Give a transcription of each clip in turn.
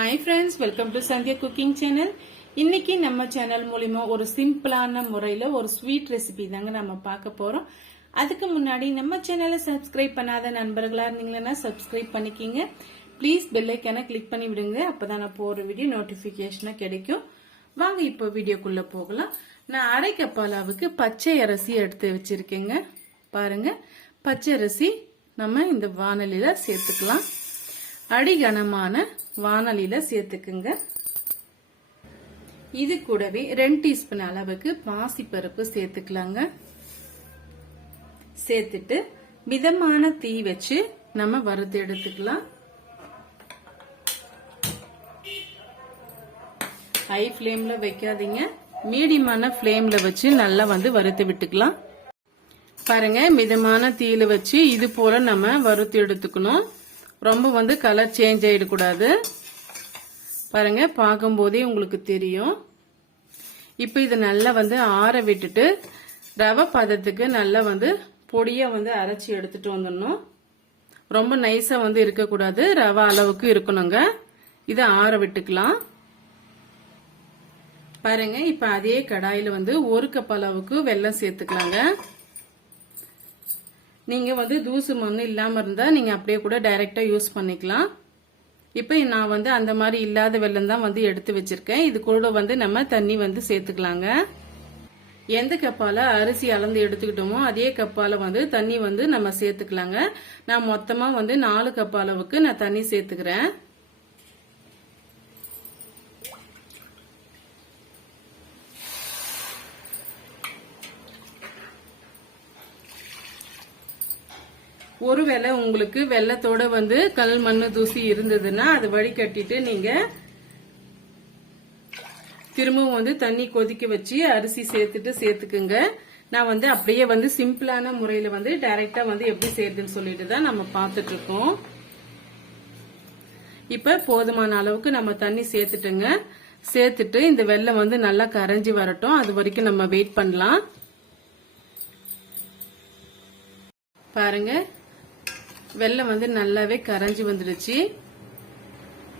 Hi friends welcome to Sandhya cooking channel இன்னைக்கு நம்ம channel மூலிமா ஒரு சிம்பிளான முறையில் ஒரு ஸ்வீட் ரெசிபி தாங்க நம்ம பார்க்க போகிறோம் அதுக்கு முன்னாடி நம்ம சேனலை சப்ஸ்கிரைப் பண்ணாத நண்பர்களாக இருந்தீங்கன்னா சப்ஸ்கிரைப் பண்ணிக்கிங்க. ப்ளீஸ் பெல்லைக்கான கிளிக் பண்ணி விடுங்க. அப்பதான் நான் போகிற வீடியோ நோட்டிஃபிகேஷனாக கிடைக்கும். வாங்க இப்போ வீடியோக்குள்ளே போகலாம். நான் அரை கப் அளவுக்கு பச்சை அரிசி எடுத்து வச்சுருக்கேங்க. பாருங்க பச்சை அரிசி நம்ம இந்த வானலியில் சேர்த்துக்கலாம். அடிகனமான வானலியில சேர்த்துக்குங்க. இது கூடவே ரெண்டு டீஸ்பூன் அளவுக்கு பாசிப்பருப்பு சேர்த்துக்கலாங்க. சேர்த்துட்டு மிதமான தீ வச்சு நம்ம வறுத்து எடுத்துக்கலாம். ஹை ஃப்ளேம்ல வைக்காதீங்க. மீடியமான ஃப்ளேம்ல வச்சு நல்லா வந்து வறுத்து விட்டுக்கலாம். பாருங்க மிதமான தீயில வச்சு இது போல நம்ம வறுத்து எடுத்துக்கணும். ரொம்ப வந்து கலர் சேஞ்ச் ஆகிடக்கூடாது பாருங்க பார்க்கும்போதே உங்களுக்கு தெரியும். இப்போ இதை நல்லா வந்து ஆற விட்டுட்டு ரவை பதத்துக்கு நல்லா வந்து பொடியாக வந்து அரைச்சி எடுத்துட்டு வந்துடணும். ரொம்ப நைஸாக வந்து இருக்கக்கூடாது. ரவை அளவுக்கு இருக்கணுங்க. இதை ஆற விட்டுக்கலாம். பாருங்க இப்போ அதே கடாயில் வந்து ஒரு கப் அளவுக்கு வெல்லம் சேர்த்துக்கலாங்க. நீங்கள் வந்து தூசு மண் இல்லாமல் இருந்தால் நீங்கள் அப்படியே கூட டைரெக்டாக யூஸ் பண்ணிக்கலாம். இப்போ நான் வந்து அந்த மாதிரி இல்லாத வெள்ளம் தான் வந்து எடுத்து வச்சிருக்கேன். இது கூட வந்து நம்ம தண்ணி வந்து சேர்த்துக்கலாங்க. எந்த கப்பால் அரிசி அளந்து எடுத்துக்கிட்டோமோ அதே கப்பால் வந்து தண்ணி வந்து நம்ம சேர்த்துக்கலாங்க. நான் மொத்தமாக வந்து நாலு கப் அளவுக்கு நான் தண்ணி சேர்த்துக்கிறேன். ஒருவேளை உங்களுக்கு வெள்ளத்தோட வந்து கல் மண்ணு தூசி இருந்ததுன்னா அது வடிகட்டிட்டு நீங்க திரும்பவும் வந்து தண்ணி கொதிக்க வச்சு அரிசி சேர்த்துட்டு சேர்த்துக்குங்க. நான் வந்து அப்படியே வந்து சிம்பிளான முறையில வந்து டைரக்டா வந்து எப்படி செய்யறதுன்னு சொல்லிட்டு தான் நம்ம பார்த்துட்டு இருக்கோம். இப்ப போதுமான அளவுக்கு நம்ம தண்ணி சேர்த்துட்டுங்க. சேர்த்துட்டு இந்த வெள்ளம் வந்து நல்லா கரைஞ்சி வரட்டும். அது வரைக்கும் நம்ம வெயிட் பண்ணலாம். பாருங்க. வெள்ளம் வந்து நல்லாவே கரைஞ்சி வந்துடுச்சு.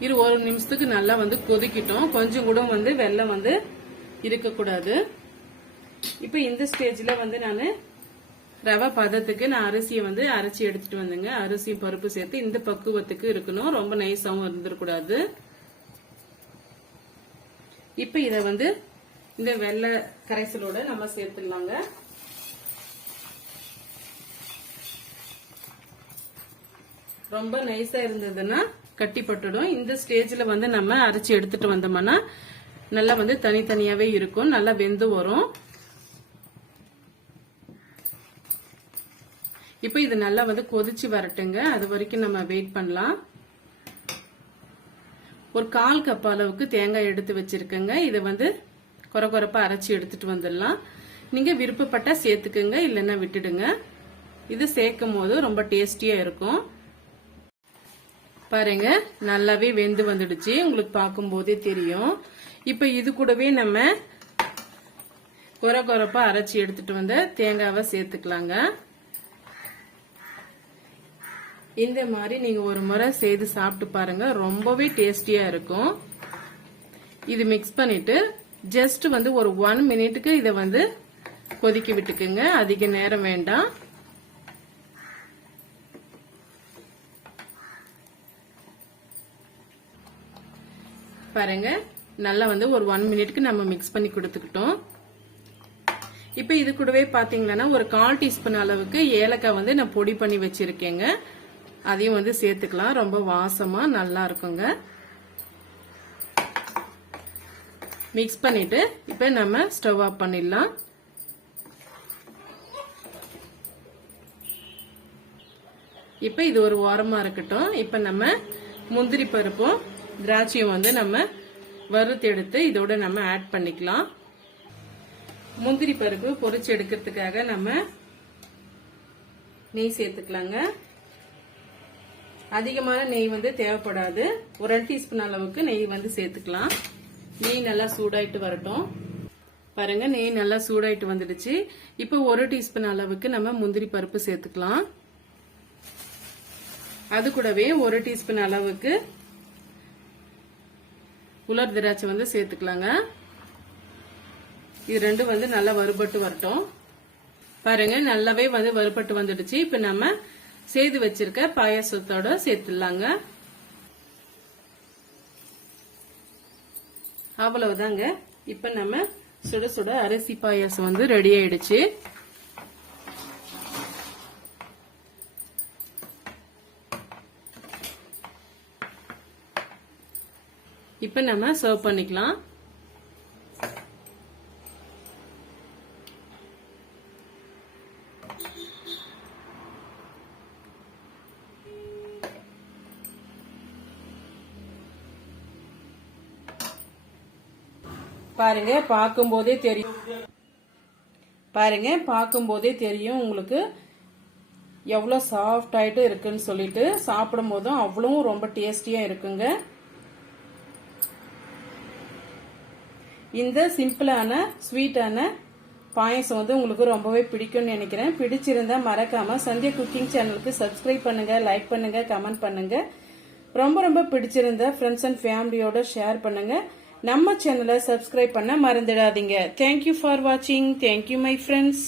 இரு ஒரு நிமிஷத்துக்கு நல்லா வந்து கொதிக்கிட்டோம். கொஞ்சம் கூட வந்து வெள்ளம் வந்து இருக்கக்கூடாது. இப்போ இந்த ஸ்டேஜ்ல வந்து நான் ரவை பதத்துக்கு நான் அரிசியை வந்து அரைச்சி எடுத்துட்டு வந்தேங்க. அரிசி பருப்பு சேர்த்து இந்த பக்குவத்துக்கு இருக்கணும். ரொம்ப நைஸாவும் இருந்துடக்கூடாது. இப்போ இத வந்து இந்த வெள்ளை கரைசலோட நம்ம சேர்த்துடலாங்க. ரொம்ப நைஸா இருந்ததுன்னா கட்டிப்பட்டுடும் இந்த ஸ்டேஜ்ல வந்து நம்ம அரைச்சி எடுத்துட்டு வந்தோம்னா நல்லா வந்து தனித்தனியாவே இருக்கும். நல்லா வெந்து வரும். இப்போ இது நல்லா வந்து கொதிச்சு வரட்டுங்க. அது வரைக்கும் நம்ம வெயிட் பண்ணலாம். ஒரு கால் கப் அளவுக்கு தேங்காய் எடுத்து வச்சிருக்கேங்க. இதை வந்து குறை குறைப்பா அரைச்சி எடுத்துட்டு வந்துடலாம். நீங்க விருப்பப்பட்டா சேர்த்துக்குங்க இல்லைன்னா விட்டுடுங்க. இது சேர்க்கும் போது ரொம்ப டேஸ்டியா இருக்கும். பாருங்க நல்லாவே வெந்து வந்துடுச்சு. உங்களுக்கு பார்க்கும்போதே தெரியும். இப்ப இது கூடவே நம்ம குறை குறைப்பா அரைச்சி எடுத்துட்டு வந்த தேங்காவை சேர்த்துக்கலாங்க. இந்த மாதிரி நீங்க ஒரு முறை செய்து சாப்பிட்டு பாருங்க. ரொம்பவே டேஸ்டியா இருக்கும். இது மிக்ஸ் பண்ணிட்டு ஜஸ்ட் வந்து ஒரு ஒன் மினிட்டுக்கு இதை வந்து கொதிக்க விட்டுக்குங்க. அதிக நேரம் வேண்டாம். பாருங்க. நல்லா வந்து ஒரு ஒன் மினிட்க்கு நம்ம மிக்ஸ் பண்ணி கொடுத்துக்கிட்டோம். இப்போ இது கூடவே பாத்தீங்கன்னா ஒரு கால் டீஸ்பூன் அளவுக்கு ஏலக்காய் வந்து நான் பொடி பண்ணி வச்சிருக்கேங்க. அதையும் வந்து சேர்த்துக்கலாம். ரொம்ப வாசமா நல்லா இருக்குங்க. மிக்ஸ் பண்ணிட்டு இப்போ நம்ம ஸ்டவ் ஆஃப் பண்ணிடலாம். இப்போ இது ஒரு ஓரமா இருக்கட்டும். இப்போ நம்ம முந்திரி பருப்பும் திராட்சையும் வந்து நம்ம வறுத்து எடுத்து இதோட நம்ம ஆட் பண்ணிக்கலாம். முந்திரி பருப்பு பொரிச்சு எடுக்கிறதுக்காக நம்ம நெய் சேர்த்துக்கலாங்க. அதிகமான நெய் வந்து தேவைப்படாது. ஒரு அரை டீஸ்பூன் அளவுக்கு நெய் வந்து சேர்த்துக்கலாம். நெய் நல்லா சூடாயிட்டு வரட்டும். பாருங்க நெய் நல்லா சூடாயிட்டு வந்துடுச்சு. இப்போ ஒரு டீஸ்பூன் அளவுக்கு நம்ம முந்திரி பருப்பு சேர்த்துக்கலாம். அது கூடவே ஒரு டீஸ்பூன் அளவுக்கு உலர் திராட்சை வந்து சேர்த்துக்கலாங்க. இது ரெண்டும் வந்து நல்லா வறுபட்டு வரட்டும். பாருங்க நல்லாவே வந்து வறுபட்டு வந்துடுச்சு. இப்ப நம்ம செய்து வச்சிருக்க பாயாசத்தோட சேர்த்துடலாங்க. அவ்வளவுதாங்க. இப்ப நம்ம சுட சுட அரிசி பாயாசம் வந்து ரெடி ஆயிடுச்சு. இப்போ நம்ம சர்வ் பண்ணிக்கலாம். பாருங்க பார்க்கும்போதே தெரியும். பாருங்க பார்க்கும்போதே தெரியும் உங்களுக்கு எவ்வளோ சாஃப்ட் ஆயிட்டு இருக்குன்னு சொல்லிட்டு சாப்பிடும் போதும் அவ்வளவும் ரொம்ப டேஸ்டியா இருக்குங்க. இந்த சிம்பிளான ஸ்வீட்டான பாயசம் வந்து உங்களுக்கு ரொம்பவே பிடிக்கும்னு நினைக்கிறேன். பிடிச்சிருந்தா மறக்காம சந்தியா குக்கிங் சேனலுக்கு சப்ஸ்கிரைப் பண்ணுங்க லைக் பண்ணுங்க கமெண்ட் பண்ணுங்க. ரொம்ப ரொம்ப பிடிச்சிருந்தா ஃப்ரெண்ட்ஸ் அண்ட் ஃபேமிலியோட ஷேர் பண்ணுங்க. நம்ம சேனலை சப்ஸ்கிரைப் பண்ண மறந்துடாதீங்க. தேங்க்யூ ஃபார் வாட்சிங் தேங்க்யூ மை ஃப்ரெண்ட்ஸ்